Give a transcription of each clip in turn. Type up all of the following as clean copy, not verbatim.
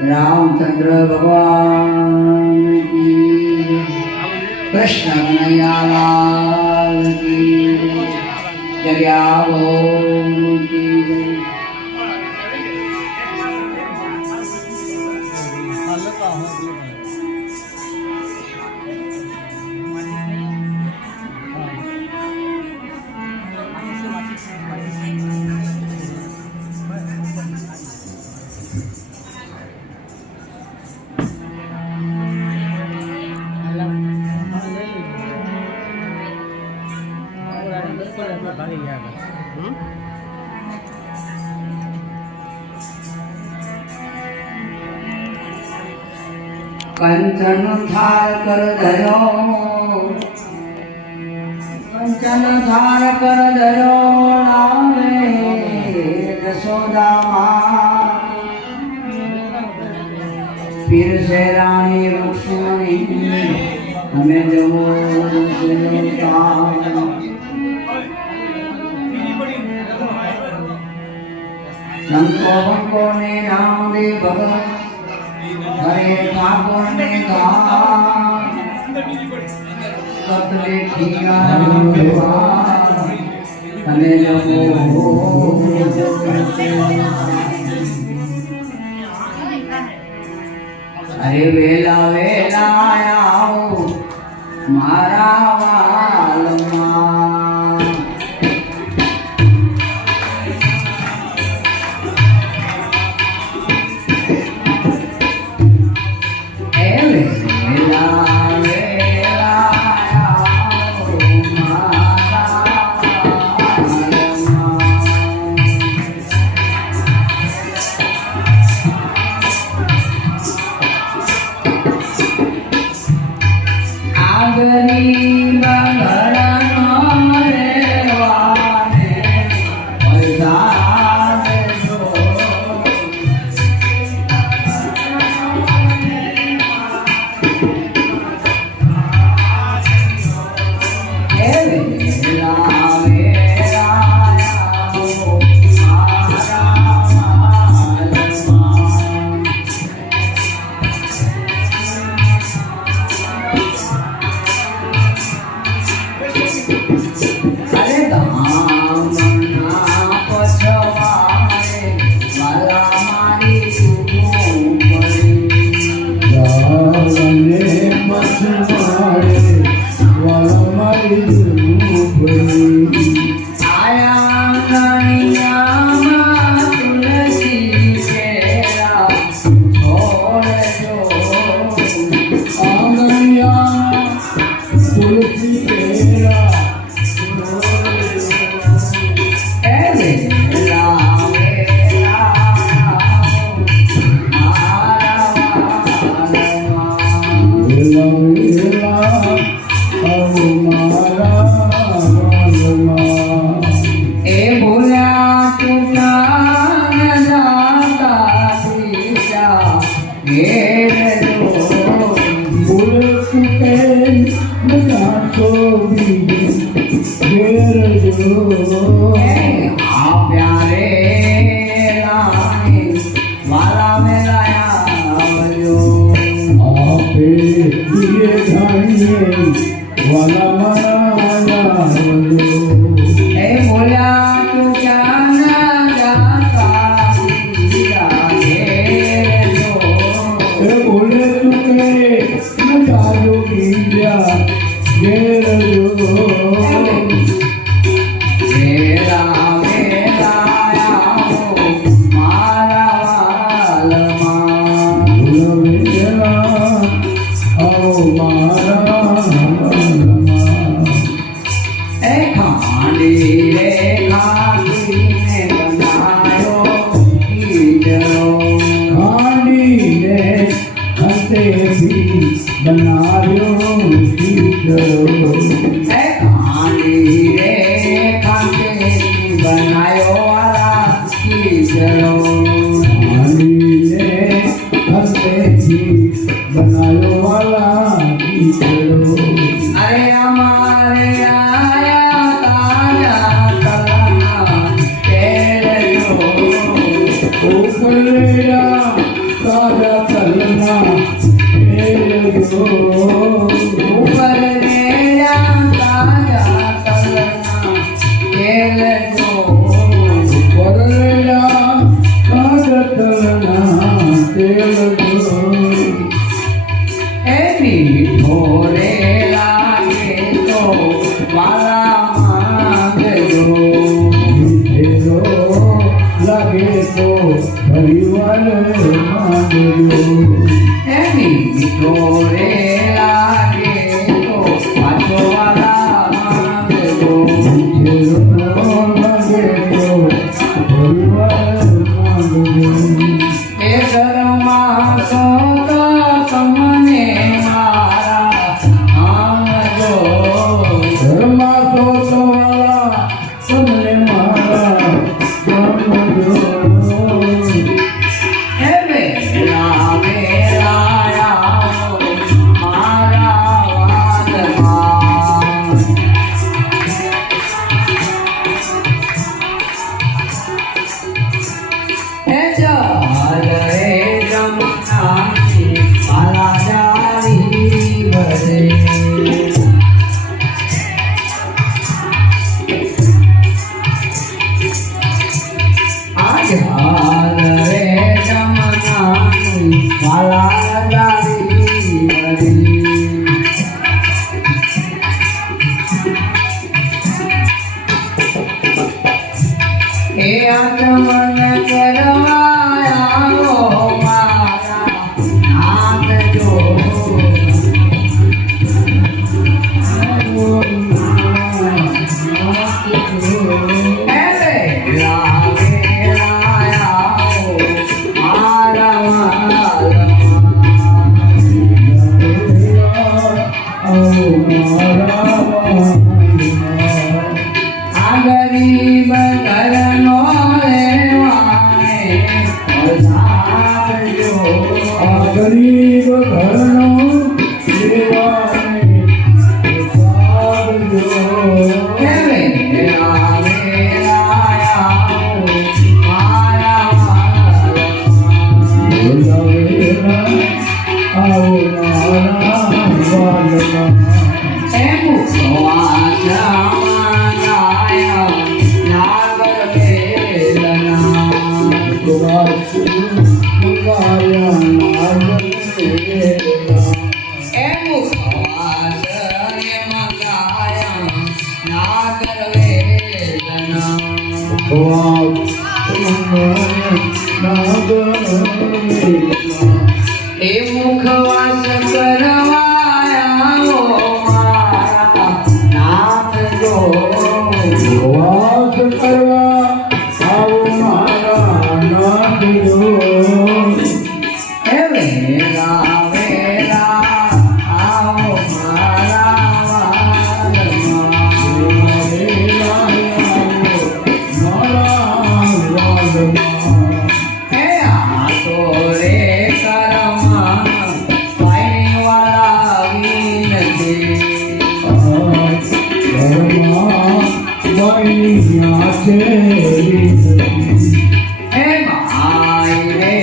रामचंद्र भगवान की, कृष्ण कन्हैया लाल की, जयावो की। कंचन थार कर धरो, कंचन थार कर धरो, लावे यशोदा माँ। फिर से रानी लक्ष्मणी हमें जमोद सुनता। संतो ने नाम दे भगत, हरे ठाकुर ने कहा कब देखिया हमें जमो। अरे वेला वेला आओ मारा वालमा। अरे हमारे आया ताजा कलमा के ઉપર રેડા તાજા તલના તેલ જો ઉપર રેડા તાજા તલના તેલ જો એની ઢોરે લાગે તો વાલા માંગજો લાગે તો પરિવાર માંગજો એની ઢોરે લાગે તો પાછો વાલા માંગજો લાગે તો પરિવાર માંગજો એ ઘરમાં સોતા તમને મારા આમજો ધર્મા સોતવાળા તમને મારા માંગજો હે વેલા વેલાયા મારા વાદમાં હે ચાલ રે જમનાથી મારા જારી ભરે આજ હાલ રે જમનાની મારા જારી ભરે એ આચમન કરવાયા મારા નાથ જો હે વેલા વેલાયા મારા આ ગરીબ ઘરનો રેવાને પધારજો ગરીબ ઘરનો દેવાને હે વેલા વેલાયા મારા હે મુખવાસમાનાય નાગર વેલના હે મુખવાસને મંગાય નાગર વેલના એ મુખવાસ કરવાયા મારા નાથ જો વાસ કરવા આવો મારા નાથ જો હે વેલા વેલા આવો મારા વાદમાં હે આ તો રે કરમાં પાણી વાળા વિનતી હે માઈ રે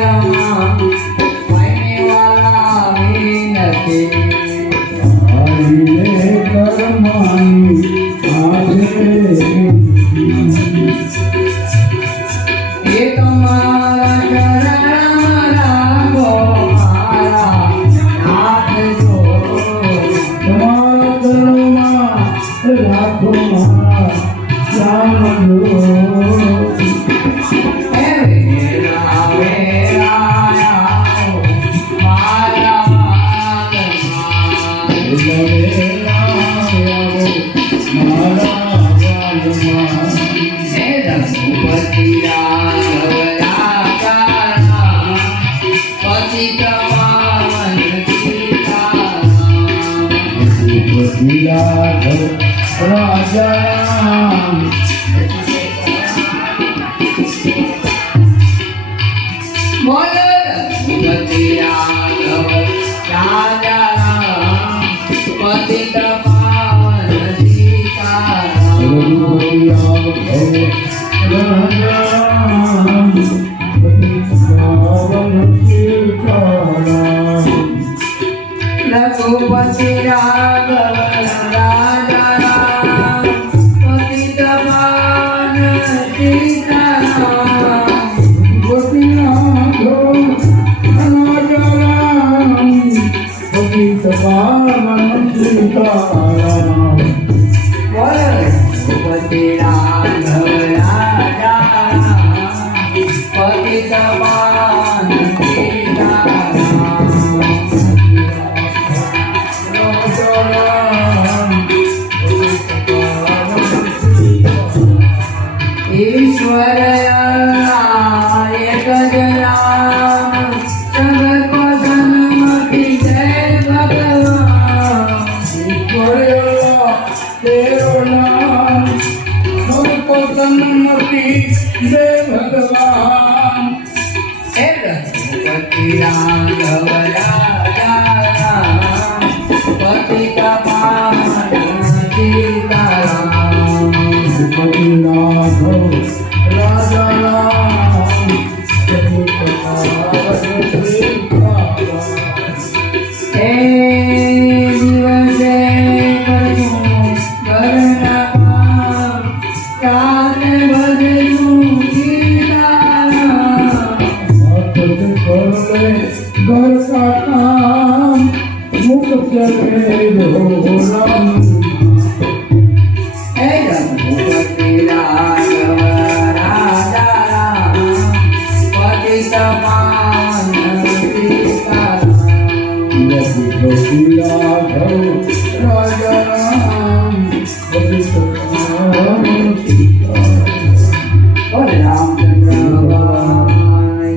કરમાં પાણી વાળા વિનતી એ તમારા ચરણ રાખો મારા નાથ જો હે વેલા વેલાયા મારા વાદમાં હે રઘુપતિ રાઘવયા કાના પતિત પાવન સીતારામ રાજા બોલ રઘુપતિ રાઘવ રાજા પતિત પાવન સીતારામ रघुपति राघव राजा राम पतित पावन सीताराम गोपीनाथ राजा राम पतित पावन सीताराम रघुपति राघव राजा राम पतित पावन सीताराम ईश्वर एक राम जगत को जन्मति जय भगवान तेरो नाम हमको सन्मति दे भगवान हे रघुपति राघव राजा राम पतित पावन सीताराम गोपीनाथ राजा राम पतित पावन सीताराम हे दिवसे करूं करना रात बदलूं सीताराम घर का काम मुख चले राम हे रघुपति राघव राजा राम पतित पावन सीताराम रघुपति राघव राजा राम पतित पावन सीताराम और रामचंद्र भगवान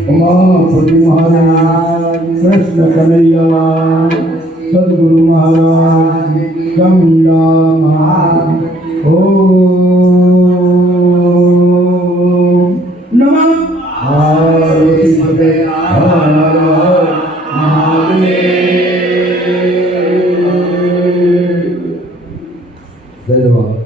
उमापति महाराज कृष्ण कन्हैया सद्गुरु महाराज गंगा महाराज ओम नमः पार्वती हर हर महादेव धन्यवाद